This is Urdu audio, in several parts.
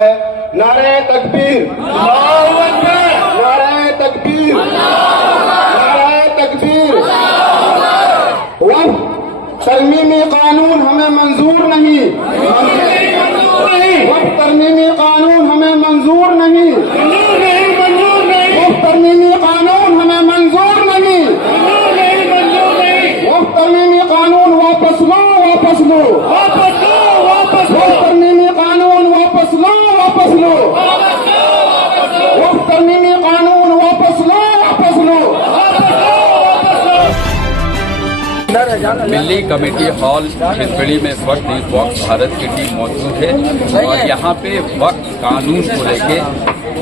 نعرہ تکبیر، نعرہ تکبیر، نعرہ تکبیر۔ وقت ترمیمی قانون ہمیں منظور نہیں، وقت ترمیمی قانون ہمیں منظور نہیں، وقت ترمیمی قانون ہمیں منظور نہیں، وقت ترمیمی قانون واپس لو، واپس لو، وقت ترمیمی قانون واپس لو، واپس لو، وقت ترمیمی قانون واپس لو، واپس لو۔ ملی کمیٹی ہال کھنپڑی میں اس وقت نیوز باکس بھارت کی ٹیم موجود ہے اور یہاں پہ وقت قانون کو لے کے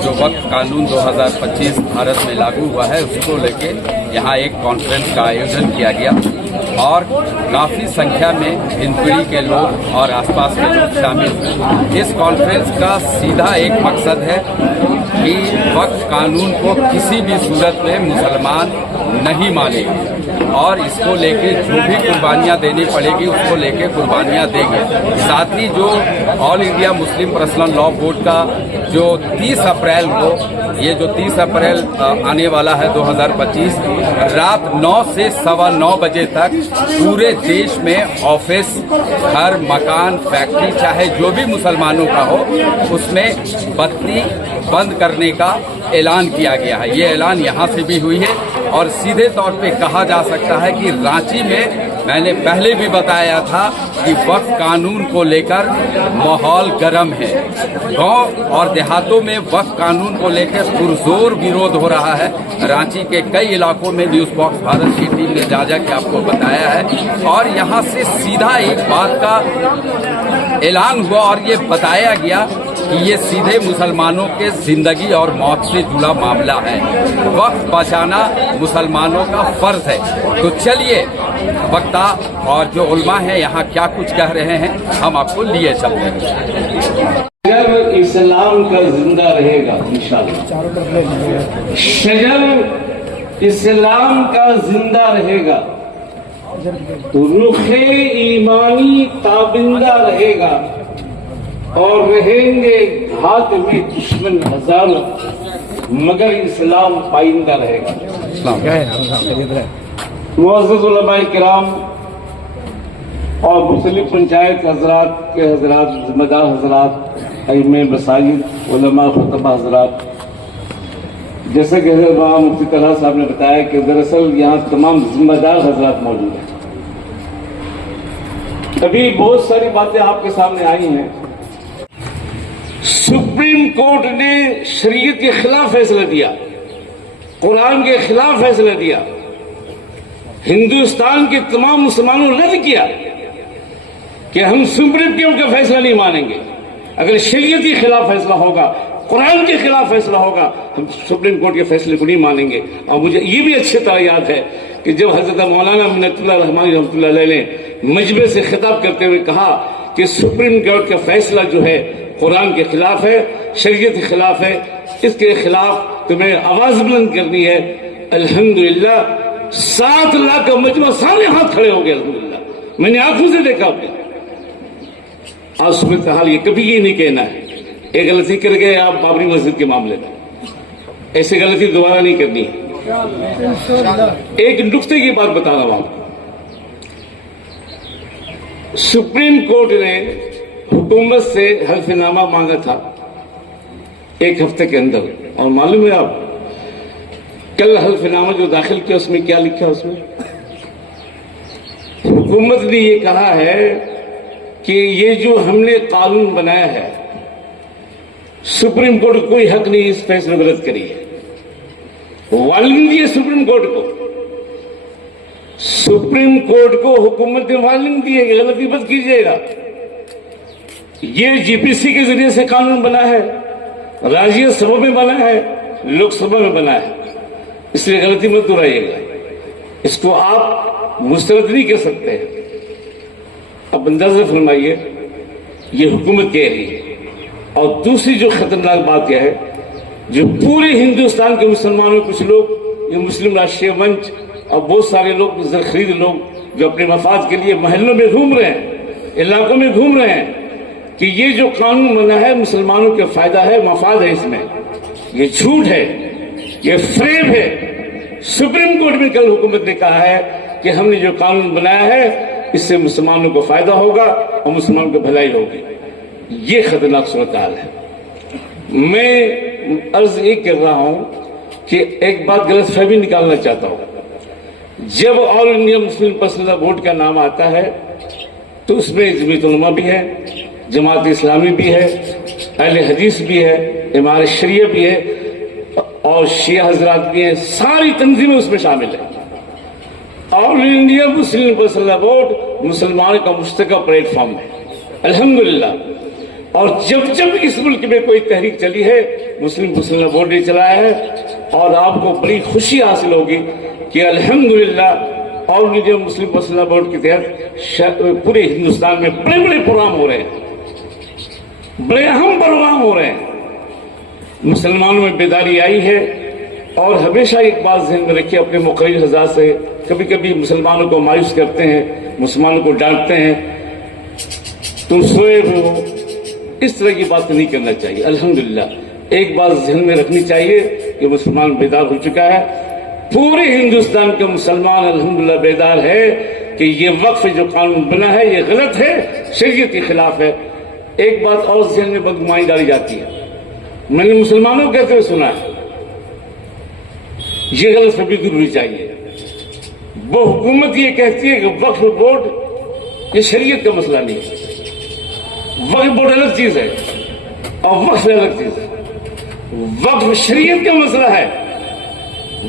جو وقت قانون 2025 بھارت میں لاگو ہوا ہے اس کو لے کے یہاں ایک کانفرنس کا آیوجن کیا گیا اور کافی سنکھیا میں کھنپڑی کے لوگ اور آس پاس کے لوگ شامل ہوئے۔ اس کانفرنس کا سیدھا ایک مقصد ہے کہ وقت قانون کو کسی بھی صورت میں مسلمان نہیں مانیں گے اور اس کو لے کے جو بھی قربانیاں دینی پڑے گی اس کو لے کے قربانیاں دیں گے۔ ساتھ ہی جو all India Muslim personal law board کا جو 30 اپریل کو یہ جو 30 اپریل آنے والا ہے 2025 رات 9 سے 9:15 بجے تک پورے دیش میں آفس، گھر، مکان، فیکٹری چاہے جو بھی مسلمانوں کا ہو اس میں بتی بند کرنے کا اعلان کیا گیا ہے۔ یہ اعلان یہاں سے بھی ہوئی ہے اور سیدھے طور پہ کہا جا سکتا ہے کہ رانچی میں نے پہلے بھی بتایا تھا کہ وقت قانون کو لے کر ماحول گرم ہے۔ گاؤں اور دیہاتوں میں وقت قانون کو لے کر پرزور ویرودھ ہو رہا ہے۔ رانچی کے کئی علاقوں میں نیوز باکس بھارت کی ٹیم نے جا کے آپ کو بتایا ہے اور یہاں سے سیدھا ایک بات کا اعلان ہوا اور یہ بتایا گیا کہ یہ سیدھے مسلمانوں کے زندگی اور موت سے جڑا معاملہ ہے۔ وقت بچانا مسلمانوں کا فرض ہے۔ تو چلیے وقتا اور جو علماء ہیں یہاں کیا کچھ کہہ رہے ہیں ہم آپ کو لیے چلتے ہیں۔ شجر اسلام کا زندہ رہے گا انشاءاللہ، شجر اسلام کا زندہ رہے گا تو رخ ایمانی تابندہ رہے گا اور رہیں گے ہاتھ میں دشمن ہزاروں مگر اسلام پائندہ رہے گا۔ معزز علماء کرام اور مختلف پنچایت حضرات کے حضرات، ذمہ دار حضرات، ائمہ مساجد، علماء، خطبہ حضرات، جیسا کہ حضرت مولانا مفتی طلحہ صاحب نے بتایا کہ دراصل یہاں تمام ذمہ دار حضرات موجود ہیں۔ ابھی بہت ساری باتیں آپ کے سامنے آئی ہیں۔ سپریم کورٹ نے شریعت کے خلاف فیصلہ دیا، قرآن کے خلاف فیصلہ دیا، ہندوستان کے تمام مسلمانوں نے رد کیا کہ ہم سپریم کورٹ کا فیصلہ نہیں مانیں گے۔ اگر شریعت کے خلاف فیصلہ ہوگا، قرآن کے خلاف فیصلہ ہوگا، ہم سپریم کورٹ کے فیصلے کو نہیں مانیں گے۔ اور مجھے یہ بھی اچھی طرح یاد ہے کہ جب حضرت مولانا منت اللہ رحمانی رحمۃ اللہ علیہ نے مجمع سے خطاب کرتے ہوئے کہا کہ سپریم کورٹ کا فیصلہ جو ہے قرآن کے خلاف ہے، شریعت کے خلاف ہے، اس کے خلاف تمہیں آواز بلند کرنی ہے۔ الحمدللہ 7 لاکھ کا مجمع سامنے ہاتھ کھڑے ہو گئے، الحمدللہ میں نے آنکھوں سے دیکھا ہوگا۔ آج صورتحال یہ کبھی یہ نہیں کہنا ہے ایک غلطی کر گئے آپ بابری مسجد کے معاملے میں، ایسی غلطی دوبارہ نہیں کرنی ہے۔ ایک نقطے کی بات بتا رہا ہوں آپ کو، سپریم کورٹ نے حکومت سے حلف نامہ مانگا تھا 1 ہفتے کے اندر، اور معلوم ہے آپ کل حلف نامہ جو داخل کیا اس میں کیا لکھا؟ اس میں حکومت نے یہ کہا ہے کہ یہ جو ہم نے قانون بنایا ہے سپریم کورٹ کو کوئی حق نہیں اس فیصلے کو رد کری ہے۔ وارننگ دی ہے سپریم کورٹ کو، سپریم کورٹ کو حکومت نے وارننگ دی ہے کہ غلطی مت کیجیے گا۔ یہ جی پی سی کے ذریعے سے قانون بنا ہے، راجیہ سبھا میں بنا ہے، لوک سبھا میں بنا ہے، اس لیے غلطی مت دہرائیے گا، اس کو آپ مسترد نہیں کر سکتے۔ اب اندازہ فرمائیے یہ حکومت کہہ رہی ہے۔ اور دوسری جو خطرناک بات یہ ہے، جو پورے ہندوستان کے مسلمانوں کچھ لوگ، یہ مسلم راشٹریہ منچ اور بہت سارے لوگ زرخرید لوگ جو اپنے مفاد کے لیے محلوں میں گھوم رہے ہیں، علاقوں میں گھوم رہے ہیں، کہ یہ جو قانون بنا ہے مسلمانوں کے فائدہ ہے، مفاد ہے، اس میں یہ جھوٹ ہے، یہ فریب ہے۔ سپریم کورٹ میں کل حکومت نے کہا ہے کہ ہم نے جو قانون بنایا ہے اس سے مسلمانوں کو فائدہ ہوگا اور مسلمانوں کو بھلائی ہوگی۔ یہ خطرناک صورتحال ہے۔ میں عرض یہ کر رہا ہوں کہ ایک بات غلط فہمی نکالنا چاہتا ہوں۔ جب آل انڈیا مسلم پرسنل بورڈ کا نام آتا ہے تو اس میں جمعیت علماء بھی ہے، جماعت اسلامی بھی ہے، اہل حدیث بھی ہے، امارت شریعہ بھی ہے اور شیعہ حضرات بھی ہیں، ساری تنظیمیں اس میں شامل ہیں۔ آل انڈیا مسلم پرسنل بورڈ مسلمانوں کا مشترکہ پلیٹ فارم ہے الحمدللہ۔ اور جب جب اس ملک میں کوئی تحریک چلی ہے مسلم پرسنل بورڈ نے چلایا ہے، اور آپ کو بڑی خوشی حاصل ہوگی کہ الحمدللہ آل انڈیا مسلم پرسنل بورڈ کے تحت پورے ہندوستان میں بڑے بڑے پروگرام ہو رہے ہیں، بڑے اہم پروگرام ہو رہے ہیں۔ مسلمانوں میں بیداری آئی ہے، اور ہمیشہ ایک بات ذہن میں رکھیے اپنے مقرر حضرات سے، کبھی کبھی مسلمانوں کو مایوس کرتے ہیں، مسلمانوں کو ڈانٹتے ہیں، تم سوئے ہوئے ہو، اس طرح کی بات نہیں کرنا چاہیے۔ الحمدللہ ایک بات ذہن میں رکھنی چاہیے کہ مسلمان بیدار ہو چکا ہے، پورے ہندوستان کا مسلمان الحمدللہ بیدار ہے کہ یہ وقف جو قانون بنا ہے یہ غلط ہے، شریعت کے خلاف ہے۔ ایک بات اور ذہن میں بدگمانی ڈالی جاتی ہے، میں نے مسلمانوں کہتے ہوئے سنا ہے، یہ غلط فہمی دور ہونی چاہیے۔ وہ حکومت یہ کہتی ہے کہ وقف بورڈ یہ شریعت کا مسئلہ نہیں ہے، وقف بورڈ الگ چیز ہے اور وقف الگ چیز ہے۔ وقف شریعت کا مسئلہ ہے،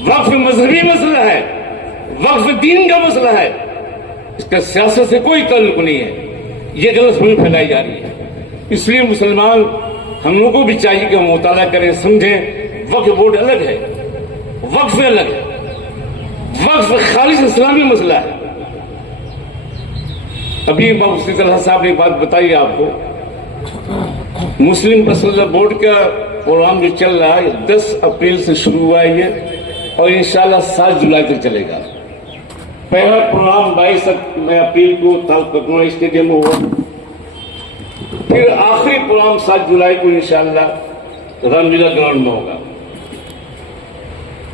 وقف مذہبی مسئلہ ہے، وقف دین کا مسئلہ ہے، اس کا سیاست سے کوئی تعلق نہیں ہے۔ یہ غلط فہمی پھیلائی جا رہی ہے، اس لیے مسلمان ہم لوگوں کو بھی چاہیے کہ ہم مطالعہ کریں، سمجھیں۔ وقف بورڈ الگ ہے، وقف الگ ہے، وقف خالص اسلامی مسئلہ ہے۔ ابھی مفتی طلحہ صاحب نے ایک بات بتائی آپ کو، مسلم پرسنل بورڈ کا پروگرام جو چل رہا ہے 10 اپریل سے شروع ہوا ہے یہ، اور انشاءاللہ 7 جولائی تک چلے گا۔ پہلا پروگرام 22 اپریل کو تالکٹوڑا اسٹیڈیم میں ہوا، پھر آخری پروگرام 7 جولائی کو انشاءاللہ رام لیلا گراؤنڈ میں ہوگا۔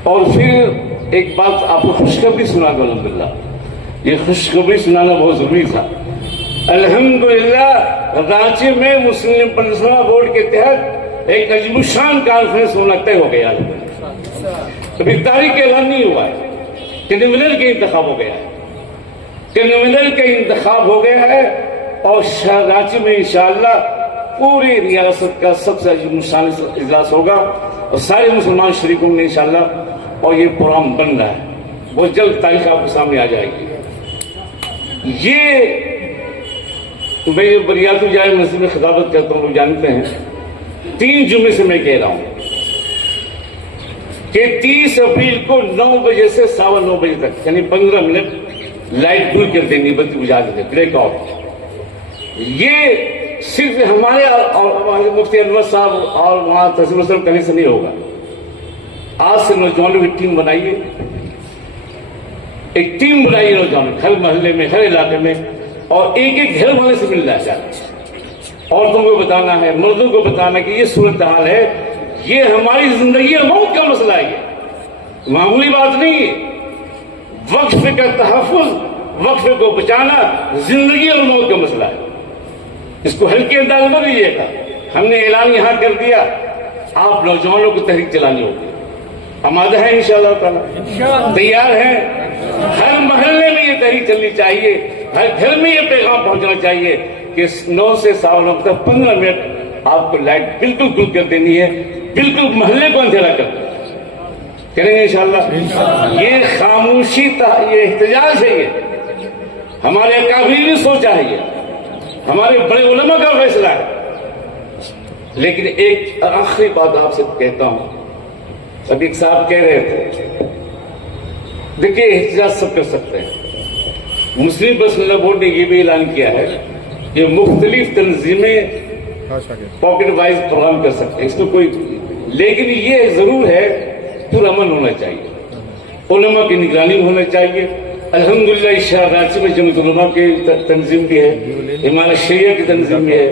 اور پھر ایک بات آپ کو خوشخبری سنا دو، الحمدللہ یہ خوشخبری سنانا بہت ضروری تھا۔ الحمدللہ رانچی میں مسلم پرسنل بورڈ کے تحت ایک عجیب الشان کانفرنس ہونا طے ہو گیا ہے۔ ابھی تاریخ اعلان نہیں ہوا ہے، کنوینر کا انتخاب ہو گیا ہے، کنوینر کا انتخاب ہو گیا ہے، اور رانچی میں انشاءاللہ پوری ریاست کا سب سے عجیب الشان اجلاس ہوگا اور سارے مسلمان شریک ہوں گے انشاءاللہ، اور یہ پروگرام بن رہا ہے، وہ جلد تاریخ آپ کے سامنے آ جائے گی۔ یہ میں بریات الجائے مسجد میں خطابت کرتا ہوں، لوگ جانتے ہیں، 3 جمعے سے میں کہہ رہا ہوں کہ 30 اپریل کو 9 بجے سے 9:15 بجے تک، یعنی 15 منٹ لائٹ دور کر دیں گے، بتی بجھا دیں، بریک آؤٹ۔ یہ صرف ہمارے اور مفتی انور صاحب اور وہاں تحصیل وسلم کرنے سے نہیں ہوگا۔ آج سے نوجوانوں کی ٹیم بنائیے، ایک ٹیم بنائیے نوجوانوں، ہر محلے میں، ہر علاقے میں، اور ایک ایک گھر والے سے ملنا چاہیے، عورتوں کو بتانا ہے، مردوں کو بتانا کہ یہ صورتحال ہے، یہ ہماری زندگی اور موت کا مسئلہ ہے، یہ معمولی بات نہیں ہے۔ وقف کا تحفظ، وقف کو بچانا زندگی اور موت کا مسئلہ ہے، اس کو ہلکے انداز میں لیجیے گا۔ ہم نے اعلان یہاں کر دیا، آپ نوجوانوں کو تحریک چلانی ہوگی، آمادہ ہیں انشاءاللہ تعالی، تیار ہیں؟ ہر محلے میں یہ تحریک چلنی چاہیے، ہر گھر میں یہ پیغام پہنچنا چاہیے کہ 9 سے 9:15 تک 15 منٹ آپ کو لائٹ بالکل گل کر دینی ہے، بالکل محلے کو اندھیرا کر دیں، کریں گے انشاءاللہ۔ یہ خاموشی یہ احتجاج ہے، یہ ہمارے اکابرین نے سوچا ہے، یہ ہمارے بڑے علماء کا فیصلہ ہے۔ لیکن ایک آخری بات آپ سے کہتا ہوں، ابھی ایک صاحب کہہ رہے تھے، دیکھیے احتجاج سب کر سکتے ہیں، مسلم پرسنل بورڈ نے یہ بھی اعلان کیا ہے کہ مختلف تنظیمیں پاکٹ وائز پروگرام کر سکتے ہیں، اس میں کوئی، لیکن یہ ضرور ہے پرامن ہونا چاہیے، علماء کی نگرانی ہونا چاہیے۔ الحمدللہ اس شہر رانچی میں جمعیت علماء کی تنظیم بھی ہے، امارت شریعہ کی تنظیم بھی ہے،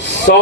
100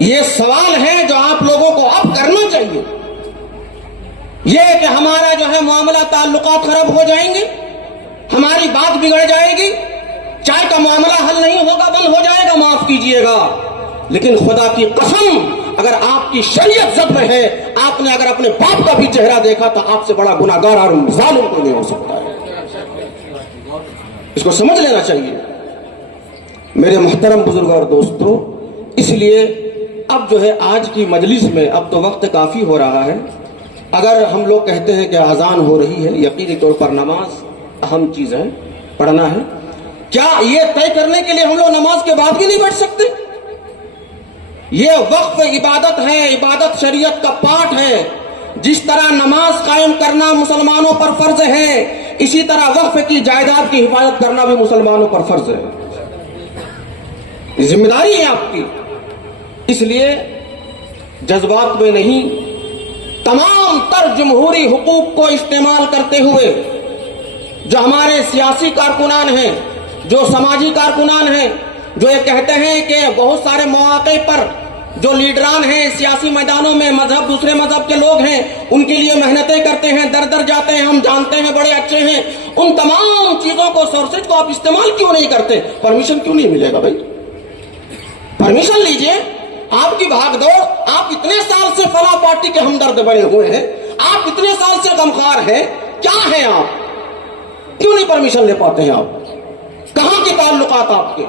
یہ سوال ہے جو آپ لوگوں کو اب کرنا چاہیے، یہ کہ ہمارا جو ہے معاملہ تعلقات خراب ہو جائیں گے، ہماری بات بگڑ جائے گی، چائے کا معاملہ حل نہیں ہوگا، بند ہو جائے گا، معاف کیجئے گا، لیکن خدا کی قسم اگر آپ کی شریعت ضبط میں ہے، آپ نے اگر اپنے باپ کا بھی چہرہ دیکھا تو آپ سے بڑا گناہگار اور ظالم کوئی نہیں ہو سکتا ہے، اس کو سمجھ لینا چاہیے میرے محترم بزرگ اور دوستو۔ اس لیے اب جو ہے آج کی مجلس میں اب تو وقت کافی ہو رہا ہے، اگر ہم لوگ کہتے ہیں کہ اذان ہو رہی ہے، یقینی طور پر نماز اہم چیز ہے، پڑھنا ہے، کیا یہ طے کرنے کے لیے ہم لوگ نماز کے بعد بھی نہیں بیٹھ سکتے؟ یہ وقف عبادت ہے، عبادت شریعت کا پارٹ ہے، جس طرح نماز قائم کرنا مسلمانوں پر فرض ہے، اسی طرح وقف کی جائیداد کی حفاظت کرنا بھی مسلمانوں پر فرض ہے، ذمہ داری ہے آپ کی۔ اس لیے جذبات میں نہیں، تمام تر جمہوری حقوق کو استعمال کرتے ہوئے جو ہمارے سیاسی کارکنان ہیں، جو سماجی کارکنان ہیں، جو یہ کہتے ہیں کہ بہت سارے مواقع پر جو لیڈران ہیں سیاسی میدانوں میں، مذہب دوسرے مذہب کے لوگ ہیں، ان کے لیے محنتیں کرتے ہیں، در در جاتے ہیں، ہم جانتے ہیں بڑے اچھے ہیں، ان تمام چیزوں کو، سورسز کو آپ استعمال کیوں نہیں کرتے؟ پرمیشن کیوں نہیں ملے گا بھائی؟ پرمیشن لیجئے، آپ کی بھاگ دوڑ، آپ اتنے سال سے فلاں پارٹی کے ہمدرد بنے ہوئے ہیں، آپ اتنے سال سے غمخوار ہیں، کیا ہیں آپ؟ کیوں نہیں پرمیشن لے پاتے ہیں آپ؟ کہاں کے تعلقات آپ کے؟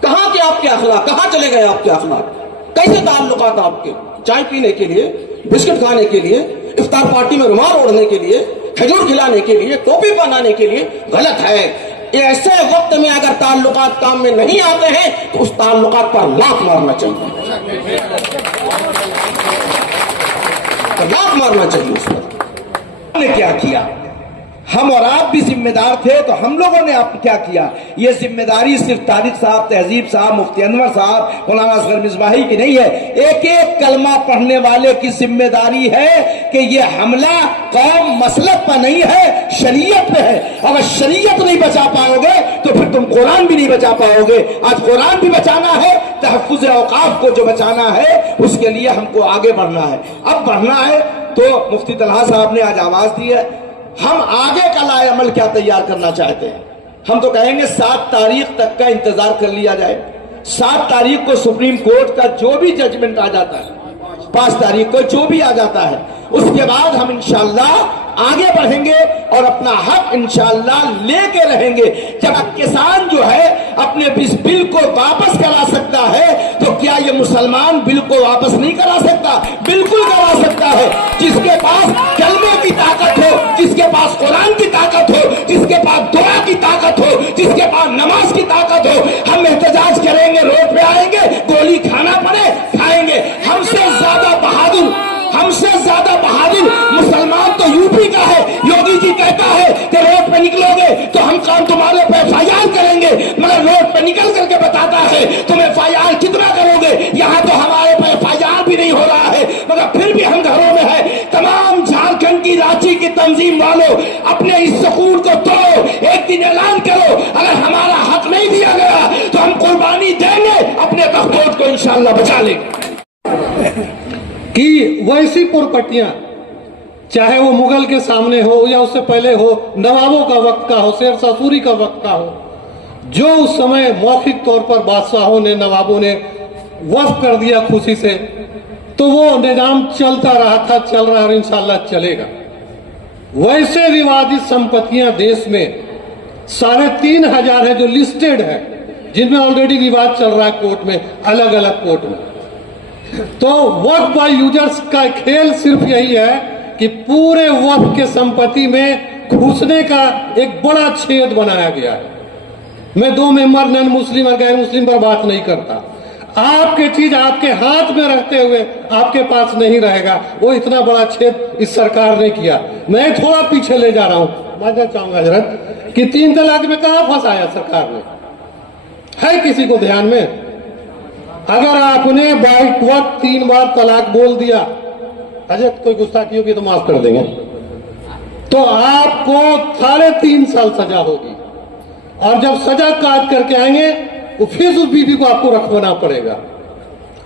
کہاں کے آپ کے اخلاق؟ کہاں چلے گئے آپ کے اخلاق؟ کیسے تعلقات آپ کے؟ چائے پینے کے لیے، بسکٹ کھانے کے لیے، افطار پارٹی میں رومال اوڑھنے کے لیے، کھجور کھلانے کے لیے، ٹوپی پہنانے کے لیے، غلط ہے۔ ایسے وقت میں اگر تعلقات کام میں نہیں آتے ہیں تو اس تعلقات پر لات مارنا چاہیے، لات مارنا چاہیے اس پر۔ نے کیا کیا؟ ہم اور آپ بھی ذمہ دار تھے، تو ہم لوگوں نے آپ کیا کیا؟ یہ ذمہ داری صرف طارق صاحب، تہذیب صاحب، مفتی انور صاحب، مولانا اصغر مصباحی کی نہیں ہے، ایک ایک کلمہ پڑھنے والے کی ذمہ داری ہے کہ یہ حملہ قوم مسلک پر نہیں ہے، شریعت پہ ہے۔ اگر شریعت نہیں بچا پاؤ گے تو پھر تم قرآن بھی نہیں بچا پاؤ گے۔ آج قرآن بھی بچانا ہے، تحفظ اوقاف کو جو بچانا ہے اس کے لیے ہم کو آگے بڑھنا ہے۔ اب بڑھنا ہے تو مفتی طلحہ صاحب نے آج آواز دی ہے، ہم آگے کا لائے عمل کیا تیار کرنا چاہتے ہیں؟ ہم تو کہیں گے 7 تاریخ تک کا انتظار کر لیا جائے۔ 7 تاریخ کو سپریم کورٹ کا جو بھی ججمنٹ آ جاتا ہے، 5 تاریخ کو جو بھی آ جاتا ہے، اس کے بعد ہم انشاءاللہ آگے بڑھیں گے اور اپنا حق انشاءاللہ لے کے رہیں گے۔ جب کسان جو ہے اپنے اس بل کو واپس کرا سکتا ہے تو کیا یہ مسلمان بل کو واپس نہیں کرا سکتا؟ بالکل کرا سکتا ہے۔ جس کے پاس کلمے کی طاقت ہو، جس کے پاس قرآن کی طاقت ہو، جس کے پاس دعا کی طاقت ہو، جس کے پاس نماز کی طاقت ہو، ہم احتجاج کریں گے، روڈ پہ آئیں گے، گولی کھانا پڑے کھائیں گے۔ ہم سے زیادہ بہادر مسلمان تو یو پی کا ہے۔ یوگی جی کہتا ہے کہ روڈ پہ نکلو گے تو ہم کام تمہارے پہ FIR کریں گے، مگر روڈ پہ نکل کر کے بتاتا ہے تم FIR کتنا کرو گے؟ یہاں تو ہمارے پہ FIR بھی نہیں ہو رہا ہے، مگر پھر بھی ہم گھروں میں ہے۔ تمام جھارکھنڈ کی رانچی کی تنظیم والوں، اپنے اس سکول کو توڑو، ایک دن اعلان کرو اگر ہمارا حق نہیں دیا گیا تو ہم قربانی دیں گے، اپنے بغداد کو انشاءاللہ بچا لیں گے۔ کہ ویسی پرپٹیاں چاہے وہ مغل کے سامنے ہو یا اس سے پہلے ہو، نوابوں کا وقت کا ہو، شیر شاہ سوری کا وقت کا ہو، جو اس سمے موخک طور پر بادشاہوں نے، نوابوں نے وقف کر دیا خوشی سے، تو وہ نظام چلتا رہا تھا، چل رہا اور انشاءاللہ چلے گا۔ ویسے ووادت سمپتیاں دیش میں 3,500 ہے جو لسٹڈ ہے، جن میں آلریڈی وواد چل رہا ہے کورٹ میں، الگ الگ کورٹ میں۔ تو وقف بائی یوزرز کا کھیل صرف یہی ہے کہ پورے وقف کے سمپتی میں گھسنے کا ایک بڑا چھید بنایا گیا ہے۔ میں 2 ممبر نن مسلم اور غیر مسلم پر بات نہیں کرتا، آپ کے چیز آپ کے ہاتھ میں رہتے ہوئے آپ کے پاس نہیں رہے گا، وہ اتنا بڑا چھید اس سرکار نے کیا۔ میں تھوڑا پیچھے لے جا رہا ہوں، ماننا چاہوں گا حضرت کہ 3 طلاق میں کہاں پھنسایا سرکار نے؟ ہے کسی کو دھیان میں؟ اگر آپ نے بیک وقت 3 بار طلاق بول دیا، حضرت کوئی گستاخی ہوگی تو معاف کر دیں گے، تو آپ کو 3.5 سال سزا ہوگی، اور جب سزا کاٹ کر کے آئیں گے تو پھر اس بیوی کو آپ کو رکھوانا پڑے گا۔